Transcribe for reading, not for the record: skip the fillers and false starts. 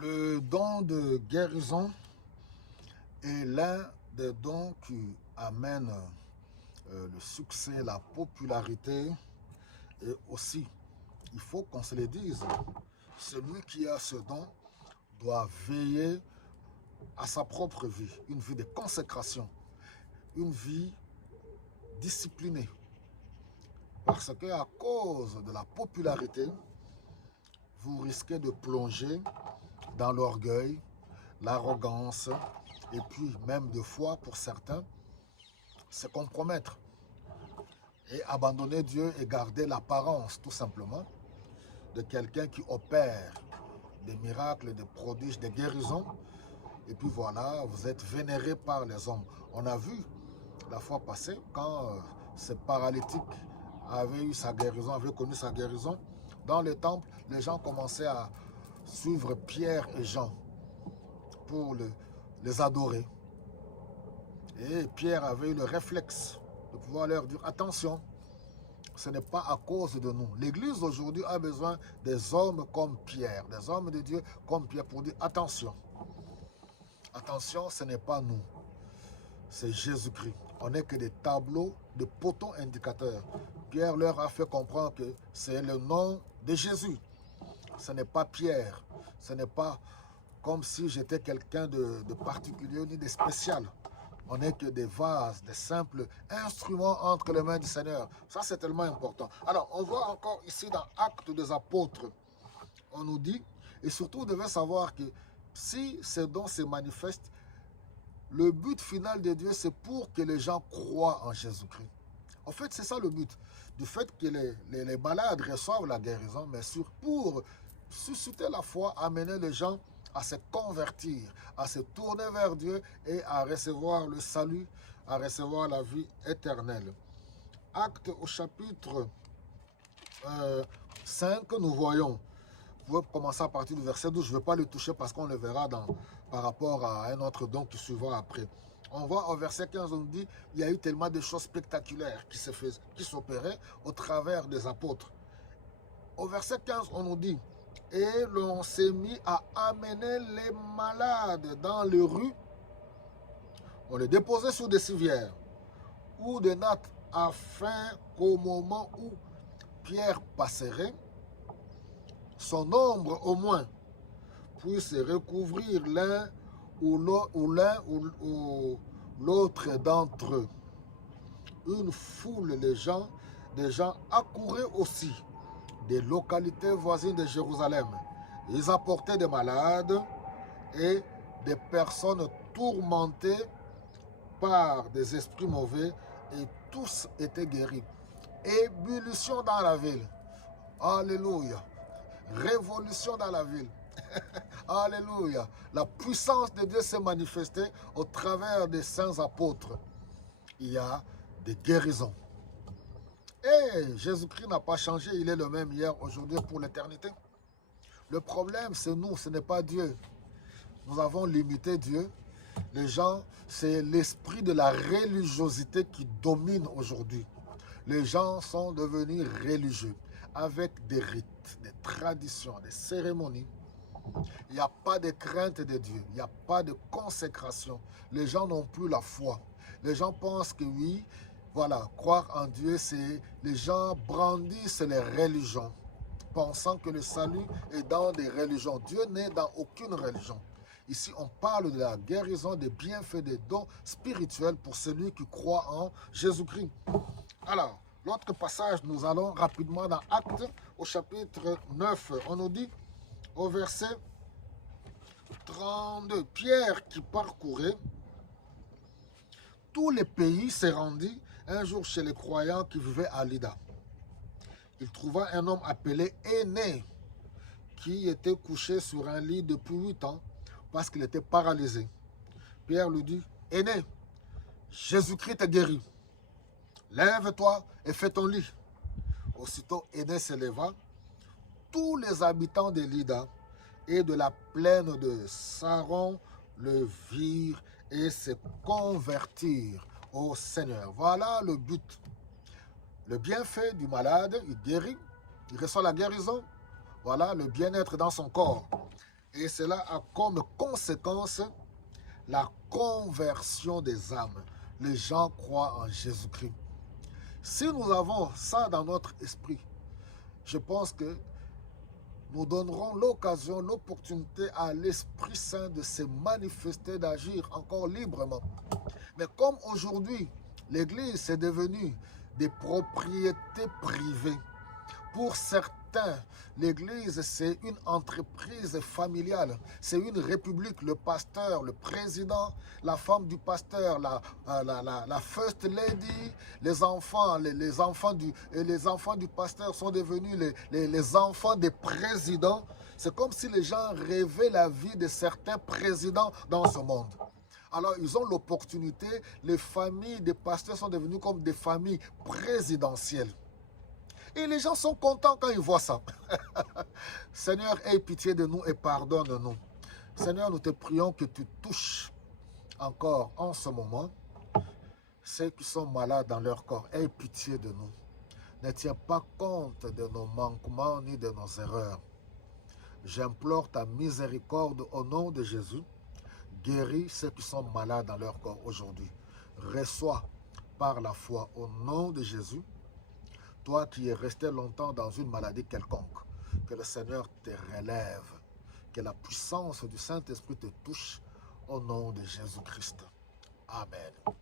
Le don de guérison est l'un des dons qui amène le succès, la popularité. Et aussi, il faut qu'on se le dise, celui qui a ce don doit veiller à sa propre vie, une vie de consécration, une vie disciplinée. Parce qu'à cause de la popularité, vous risquez de plonger dans l'orgueil, l'arrogance, et puis même de foi pour certains, se compromettre et abandonner Dieu et garder l'apparence tout simplement de quelqu'un qui opère des miracles, des prodiges, des guérisons. Et puis voilà, vous êtes vénéré par les hommes. On a vu la fois passée quand ce paralytique avait eu sa guérison, avait connu sa guérison, dans le temple, les gens commençaient à suivre Pierre et Jean pour les adorer. Et Pierre avait eu le réflexe de pouvoir leur dire attention, ce n'est pas à cause de nous. L'Église aujourd'hui a besoin des hommes comme Pierre, des hommes de Dieu comme Pierre pour dire attention. Attention, ce n'est pas nous, c'est Jésus-Christ. On n'est que des tableaux, de poteaux indicateurs. Pierre leur a fait comprendre que c'est le nom de Jésus. Ce n'est pas Pierre. Ce n'est pas comme si j'étais quelqu'un de particulier ni de spécial. On n'est que des vases, des simples instruments entre les mains du Seigneur. Ça, c'est tellement important. Alors, on voit encore ici dans Actes des Apôtres, on nous dit, et surtout, vous devez savoir que si ces dons se manifestent, le but final de Dieu, c'est pour que les gens croient en Jésus-Christ. En fait, c'est ça le but. Du fait que les malades reçoivent la guérison, mais pour susciter la foi, amener les gens à se convertir, à se tourner vers Dieu et à recevoir le salut, à recevoir la vie éternelle. Acte au chapitre 5, nous voyons. Vous pouvez commencer à partir du verset 12. Je ne vais pas le toucher parce qu'on le verra par rapport à un autre don qui suivra après. On voit au verset 15, on nous dit il y a eu tellement de choses spectaculaires qui s'opéraient au travers des apôtres. Au verset 15, on nous dit et l'on s'est mis à amener les malades dans les rues. On les déposait sur des civières ou des nattes afin qu'au moment où Pierre passerait, son ombre au moins puisse recouvrir l'un ou l'autre d'entre eux. Une foule des gens accouraient aussi des localités voisines de Jérusalem. Ils apportaient des malades et des personnes tourmentées par des esprits mauvais et tous étaient guéris. Ébullition dans la ville. Alléluia. Révolution dans la ville. Alléluia. La puissance de Dieu s'est manifestée au travers des saints apôtres. Il y a des guérisons. Et Jésus-Christ n'a pas changé. Il est le même hier, aujourd'hui, pour l'éternité. Le problème, c'est nous, ce n'est pas Dieu. Nous avons limité Dieu. Les gens, c'est l'esprit de la religiosité qui domine aujourd'hui. Les gens sont devenus religieux avec des rites, des traditions, des cérémonies. Il n'y a pas de crainte de Dieu, il n'y a pas de consécration. Les gens n'ont plus la foi. Les gens pensent que oui, voilà, croire en Dieu, c'est... Les gens brandissent les religions, pensant que le salut est dans des religions. Dieu n'est dans aucune religion. Ici, on parle de la guérison, des bienfaits, des dons spirituels pour celui qui croit en Jésus-Christ. Alors, l'autre passage, nous allons rapidement dans Actes, au chapitre 9. On nous dit, au verset 32, Pierre qui parcourait tous les pays s'est rendu un jour chez les croyants qui vivaient à Lydda. Il trouva un homme appelé Énée qui était couché sur un lit depuis 8 ans parce qu'il était paralysé. Pierre lui dit, Énée, Jésus-Christ t'a guéri. Lève-toi et fais ton lit. Aussitôt Énée se leva. Tous les habitants de Lydda et de la plaine de Saron le virent et se convertirent au Seigneur. Voilà le but. Le bienfait du malade, il guérit, il reçoit la guérison. Voilà le bien-être dans son corps. Et cela a comme conséquence la conversion des âmes. Les gens croient en Jésus-Christ. Si nous avons ça dans notre esprit, je pense que nous donnerons l'occasion, l'opportunité à l'Esprit Saint de se manifester, d'agir encore librement. Mais comme aujourd'hui, l'Église est devenue des propriétés privées, pour certains, l'Église, c'est une entreprise familiale, c'est une république. Le pasteur, le président, la femme du pasteur, la first lady, les enfants, les enfants du pasteur sont devenus les enfants des présidents. C'est comme si les gens rêvaient la vie de certains présidents dans ce monde. Alors, ils ont l'opportunité, les familles des pasteurs sont devenues comme des familles présidentielles. Et les gens sont contents quand ils voient ça. Seigneur, aie pitié de nous et pardonne-nous. Seigneur, nous te prions que tu touches encore en ce moment ceux qui sont malades dans leur corps. Aie pitié de nous. Ne tiens pas compte de nos manquements ni de nos erreurs. J'implore ta miséricorde au nom de Jésus. Guéris ceux qui sont malades dans leur corps aujourd'hui. Reçois par la foi au nom de Jésus. Toi qui es resté longtemps dans une maladie quelconque, que le Seigneur te relève, que la puissance du Saint-Esprit te touche au nom de Jésus-Christ. Amen.